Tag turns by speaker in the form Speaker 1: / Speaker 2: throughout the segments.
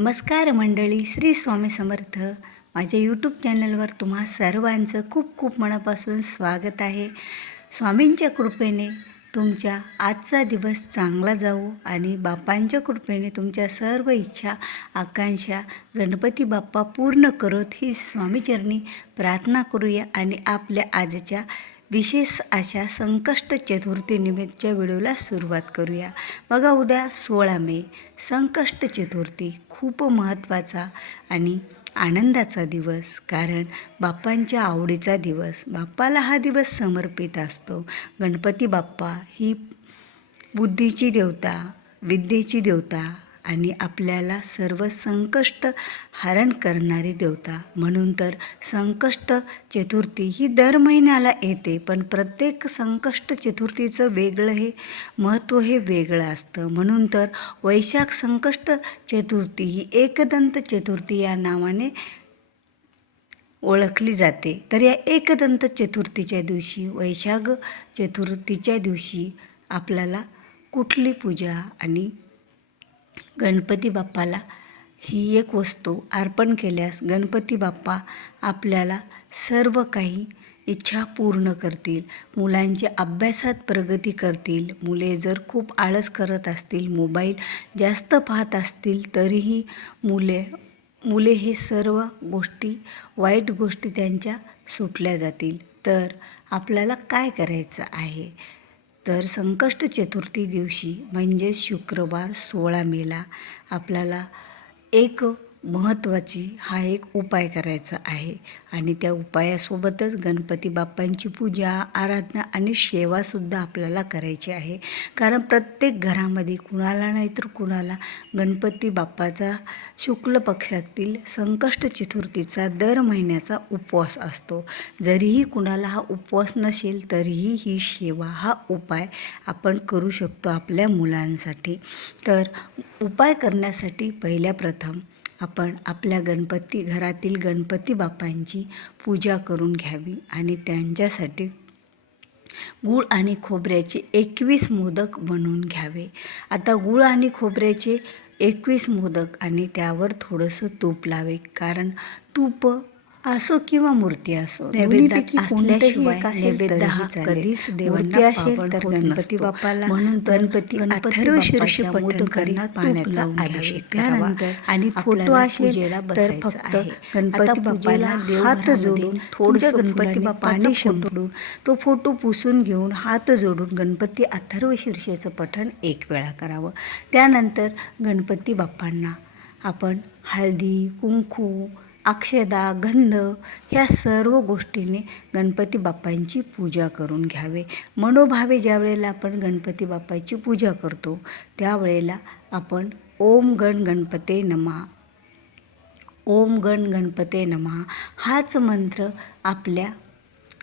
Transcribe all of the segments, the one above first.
Speaker 1: नमस्कार मंडळी श्री स्वामी समर्थ. माझ्या यूट्यूब चॅनलवर तुम्हा सर्वांचं खूप खूप मनापासून स्वागत आहे. स्वामींच्या कृपेने तुमच्या आजचा दिवस चांगला जाऊ आणि बापांच्या कृपेने तुमच्या सर्व इच्छा आकांक्षा गणपती बाप्पा पूर्ण करत ही स्वामीचरणी प्रार्थना करूया आणि आपल्या आजच्या विशेष अशा संकष्ट चतुर्थीनिमित्तच्या व्हिडिओला सुरुवात करूया. बघा उद्या सोळा मे संकष्ट चतुर्थी. खूप महत्त्वाचा आणि आनंदाचा दिवस. कारण बाप्पांच्या आवडीचा दिवस बाप्पाला हा दिवस समर्पित असतो. गणपती बाप्पा ही बुद्धीची देवता विद्येची देवता आणि आपल्याला सर्व संकष्ट हरण करणारी देवता. म्हणून तर संकष्ट चतुर्थी ही दर महिन्याला येते पण प्रत्येक संकष्ट चतुर्थीचं वेगळं हे महत्त्व हे वेगळं असतं. म्हणून तर वैशाख संकष्ट चतुर्थी ही एकदंत चतुर्थी या नावाने ओळखली जाते. तर या एकदंत चतुर्थीच्या दिवशी वैशाख चतुर्थीच्या दिवशी आपल्याला कुठली पूजा आणि गणपती बाप्पाला ही एक वस्तू अर्पण केल्यास गणपती बाप्पा आपल्याला सर्व काही इच्छा पूर्ण करतील. मुलांच्या अभ्यासात प्रगती करतील. मुले जर खूप आळस करत असतील मोबाईल जास्त पाहत असतील तरीही मुले मुले हे सर्व गोष्टी वाईट गोष्टी त्यांच्या सुटल्या जातील. तर आपल्याला काय करायचं आहे? तर संकष्ट चतुर्थी दिवशी म्हणजेच शुक्रवार सोळा मेला आपल्याला एक महत्त्वाची हा एक उपाय करायचा आहे. आणि त्या उपायासोबतच गणपती बाप्पांची पूजा आराधना आणि सेवासुद्धा आपल्याला करायची आहे. कारण प्रत्येक घरामध्ये कुणाला नाही तर कुणाला गणपती बाप्पाचा शुक्ल पक्षातील संकष्ट चतुर्थीचा दर महिन्याचा उपवास असतो. जरीही कुणाला हा उपवास नसेल तरीही ही सेवा हा उपाय आपण करू शकतो आपल्या मुलांसाठी. तर उपाय करण्यासाठी पहिल्या प्रथम आपण आपल्या गणपती घरातील गणपती बाप्पांची पूजा करून घ्यावी आणि त्यांच्यासाठी गूळ आणि खोबऱ्याचे एकवीस मोदक बनवून घ्यावे. आता गूळ आणि खोबऱ्याचे एकवीस मोदक आणि त्यावर थोडंसं तूप लावे कारण तूप असो किंवा मूर्ती असो नैवेद्य हा. कधीच देवांना
Speaker 2: असेल तर गणपती. बाप्पाला
Speaker 1: म्हणून
Speaker 2: गणपती अथर्व शीर्ष पठण
Speaker 1: तूप
Speaker 2: पाण्याचा अभिषेक.
Speaker 1: त्यानंतर
Speaker 2: आणि फोटो असेल तर फक्त. गणपती बाप्पाला
Speaker 1: हात जोडून
Speaker 2: थोडंसं
Speaker 1: थोडंसं गणपती फोटो
Speaker 2: शिंपडून
Speaker 1: तो फोटो पुसून घेऊन हात जोडून गणपती अथर्व शीर्षेचं पठण एक वेळा करावं त्यानंतर गणपती बाप्पांना आपण हळदी कुंकू अक्षदा गंध ह्या सर्व गोष्टीने गणपती बाप्पांची पूजा करून घ्यावे. मनोभावे ज्या वेळेला आपण गणपती बाप्पाची पूजा करतो त्यावेळेला आपण ओम गण गणपते नमा. ओम गण गणपते नमः हाच मंत्र आपल्या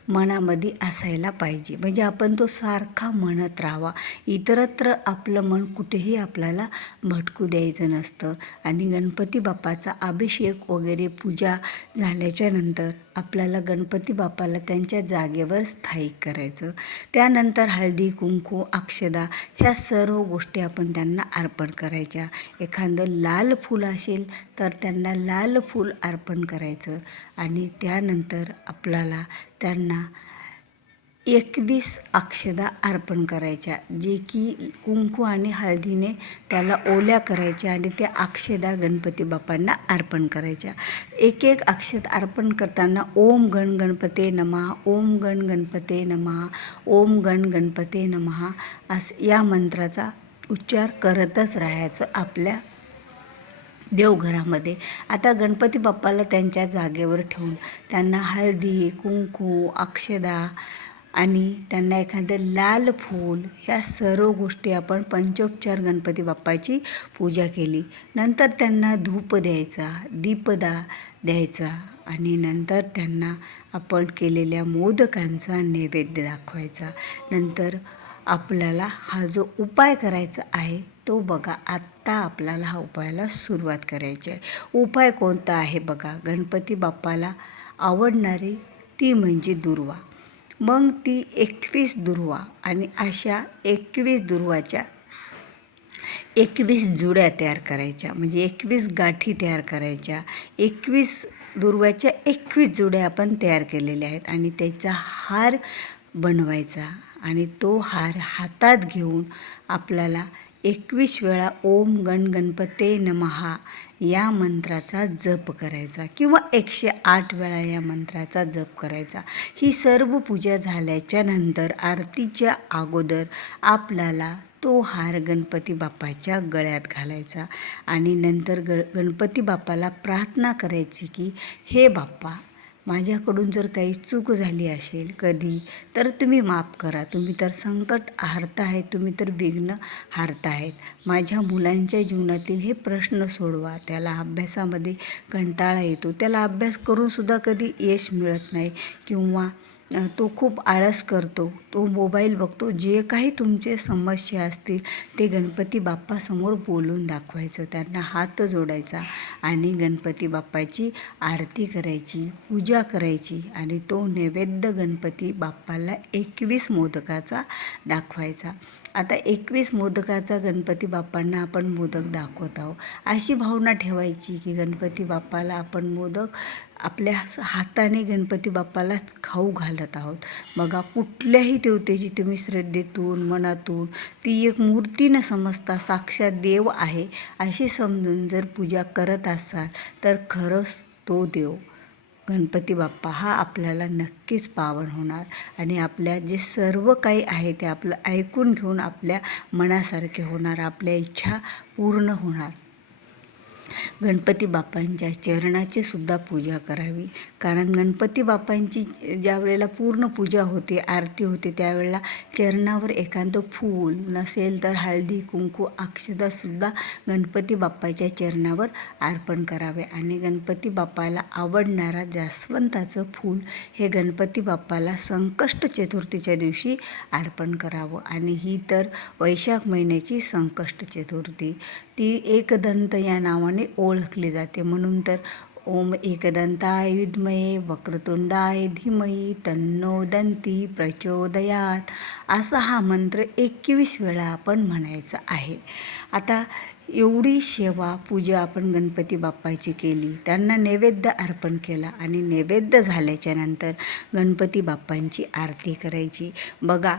Speaker 1: मनामध्ये असायला पाहिजे. म्हणजे आपण तो सारखा म्हणत राहावा. इतरत्र आपलं मन कुठेही आपल्याला भटकू द्यायचं नसतं. आणि गणपती बाप्पाचा अभिषेक वगैरे पूजा झाल्याच्यानंतर आपल्याला गणपती बाप्पाला त्यांच्या जागेवर स्थायिक करायचं. त्यानंतर हळदी कुंकू अक्षदा ह्या सर्व गोष्टी आपण त्यांना अर्पण करायच्या. एखादं लाल फूल असेल तर त्यांना लाल फूल अर्पण करायचं. आणि त्यानंतर आपल्याला त्यांना एकवीस अक्षदा अर्पण करायच्या जे की कुंकू आणि हळदीने त्याला ओल्या करायच्या आणि त्या अक्षदा गणपती बाप्पांना अर्पण करायच्या. एक एक अक्षत अर्पण करताना ओम गण गणपते नमः ओम गण गणपते नमः ओम गण गणपते नमः असं या मंत्राचा उच्चार करतच राहायचं आपल्या देवघरामध्ये. आता गणपती बाप्पाला त्यांच्या जागेवर ठेवून त्यांना हळदी कुंकू अक्षदा आणि त्यांना एखादं लाल फूल ह्या सर्व गोष्टी आपण पंचोपचार गणपती बाप्पाची पूजा केली. नंतर त्यांना धूप द्यायचा दीपदा द्यायचा आणि नंतर त्यांना आपण केलेल्या मोदकांचा नैवेद्य दाखवायचा. नंतर आपल्याला हा जो उपाय करायचा आहे तो बघा आत्ता आपल्याला हा उपायाला सुरुवात करायची आहे. उपाय कोणता आहे बघा? गणपती बाप्पाला आवडणारी ती म्हणजे दुर्वा. मग ती एकवीस दुर्वा आणि अशा एकवीस दुर्वाच्या एकवीस जुड्या तयार करायच्या. म्हणजे एकवीस गाठी तयार करायच्या. एकवीस दुर्वाच्या एकवीस जुड्या आपण तयार केलेल्या आहेत आणि त्याचा हार बनवायचा आणि तो हार हातात घेऊन आपल्याला एकवीस वेळा ओम गण गणपते नमहा या मंत्राचा जप करायचा किंवा एकशे आठ वेळा या मंत्राचा जप करायचा. ही सर्व पूजा झाल्याच्यानंतर आरतीच्या अगोदर आपल्याला तो हार गणपती बाप्पाच्या गळ्यात घालायचा आणि नंतर ग गणपती बाप्पाला प्रार्थना करायची की हे बाप्पा माझ्याकडून जर काही चूक झाली असेल कधी तर तुम्ही माफ करा. तुम्ही तर संकट हारताहेत तुम्ही तर विघ्न हारताहेत माझ्या मुलांच्या जीवनातील हे प्रश्न सोडवा. त्याला अभ्यासामध्ये कंटाळा येतो. त्याला अभ्यास करूनसुद्धा कधी यश मिळत नाही किंवा तो खूप आळस करतो. तो मोबाईल बघतो. जे काही तुमचे समस्या असतील ते गणपती बाप्पासमोर बोलून दाखवायचं. त्यांना हात जोडायचा आणि गणपती बाप्पाची आरती करायची पूजा करायची आणि तो नैवेद्य गणपती बाप्पाला एकवीस मोदकाचा दाखवायचा. आता एकवीस मोदकाचा गणपती बाप्पांना आपण मोदक दाखवत आहोत. अशी भावना ठेवायची की गणपती बाप्पाला आपण मोदक आपल्या हाताने गणपती बाप्पालाच खाऊ घालत आहोत. बघा कुठल्याही देवतेची तुम्ही श्रद्धेतून मनातून ती एक मूर्ती न समजता साक्षात देव आहे अशी समजून जर पूजा करत असाल तर खरंच तो देव गणपती बाप्पा हा आपल्याला नक्कीच पावन होणार. आणि आपल्या जे सर्व काही आहे ते आपलं ऐकून घेऊन आपल्या मनासारखे होणार आपल्या इच्छा पूर्ण होणार. गणपती बाप्पांच्या चरणाची सुद्धा पूजा करावी. कारण गणपती बाप्पांची ज्या वेळेला पूर्ण पूजा होते आरती होते त्यावेळेला चरणावर एखादं फूल नसेल तर हळदी कुंकू अक्षदासुद्धा गणपती बाप्पाच्या चरणावर अर्पण करावे. आणि गणपती बाप्पाला आवडणारा जास्वंताचं फूल हे गणपती बाप्पाला संकष्ट चतुर्थीच्या दिवशी अर्पण करावं. आणि ही तर वैशाख महिन्याची संकष्ट चतुर्थी. ती एकदंत या नावाने ओळखली जाते. म्हणून तर ओम एकदंताय विद्मये वक्रतुंडाय धीमयी तन्नो दंती प्रचोदयात. असा हा मंत्र एकवीस वेळा आपण म्हणायचा आहे. आता एवढी सेवा पूजा आपण गणपती बाप्पाची केली त्यांना नैवेद्य अर्पण केला आणि नैवेद्य झाल्याच्यानंतर गणपती बाप्पांची आरती करायची. बघा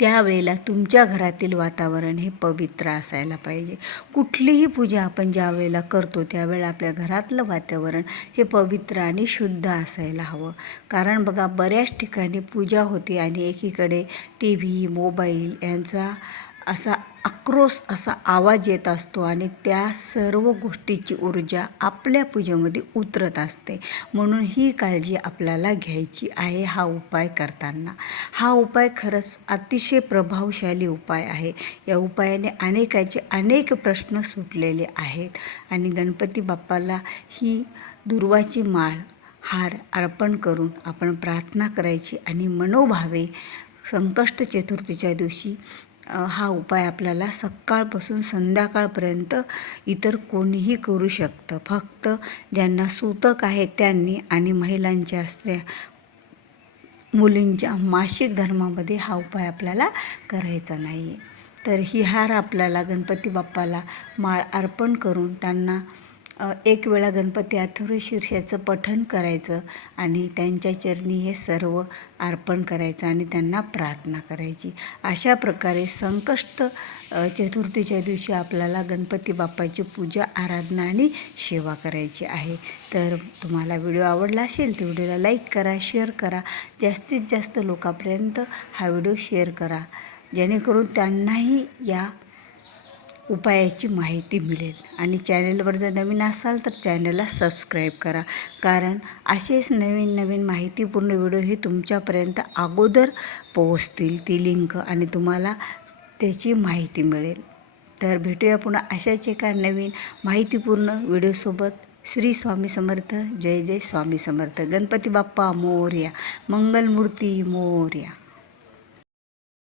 Speaker 1: त्यावेळेला तुमच्या घरातील वातावरण हे पवित्र असायला पाहिजे. कुठलीही पूजा आपण ज्या वेळेला करतो त्यावेळेला आपल्या घरातलं वातावरण हे पवित्र आणि शुद्ध असायला हवं. कारण बघा बऱ्याच ठिकाणी पूजा होते आणि एकीकडे टी व्ही मोबाईल यांचा असा आक्रोश असा आवाज येत असतो आणि त्या सर्व गोष्टीची ऊर्जा आपल्या पूजेमध्ये उतरत असते. म्हणून ही काळजी आपल्याला घ्यायची आहे हा उपाय करताना. हा उपाय खरंच अतिशय प्रभावशाली उपाय आहे. या उपायाने अनेकाचे अनेक प्रश्न सुटलेले आहेत आणि गणपती बाप्पाला ही दुर्वाची माळ हार अर्पण करून आपण प्रार्थना करायची आणि मनोभावे संकष्ट चतुर्थीच्या दिवशी हा उपाय आपल्याला सकाळपासून संध्याकाळपर्यंत इतर कोणीही करू शकतं. फक्त ज्यांना सूतक आहे त्यांनी आणि महिलांच्या स्त्रिया मुलींच्या मासिक धर्मामध्ये हा उपाय आपल्याला करायचा नाही आहे तर ही हार आपल्याला गणपती बाप्पाला माळ अर्पण करून त्यांना एक वेळा गणपती अथर्व शीर्षाचं पठण करायचं आणि त्यांच्या चरणी हे सर्व अर्पण करायचं आणि त्यांना प्रार्थना करायची. अशा प्रकारे संकष्ट चतुर्थीच्या दिवशी आपल्याला गणपती बाप्पाची पूजा आराधना आणि सेवा करायची आहे. तर तुम्हाला व्हिडिओ आवडला असेल तर व्हिडिओला लाईक करा शेअर करा. जास्तीत जास्त लोकांपर्यंत हा व्हिडिओ शेअर करा. जेणेकरून त्यांनाही या उपायाची माहिती मिळेल. आणि चॅनलवर जर नवीन असाल तर चॅनलला सबस्क्राईब करा. कारण असेच नवीन नवीन माहितीपूर्ण व्हिडिओ हे तुमच्यापर्यंत अगोदर पोहोचतील ती लिंक आणि तुम्हाला त्याची माहिती मिळेल. तर भेटूया पुन्हा अशाच एका नवीन माहितीपूर्ण व्हिडिओसोबत श्री स्वामी समर्थ. जय जय स्वामी समर्थ. गणपती बाप्पा मोर्या. मंगलमूर्ती मोर्या.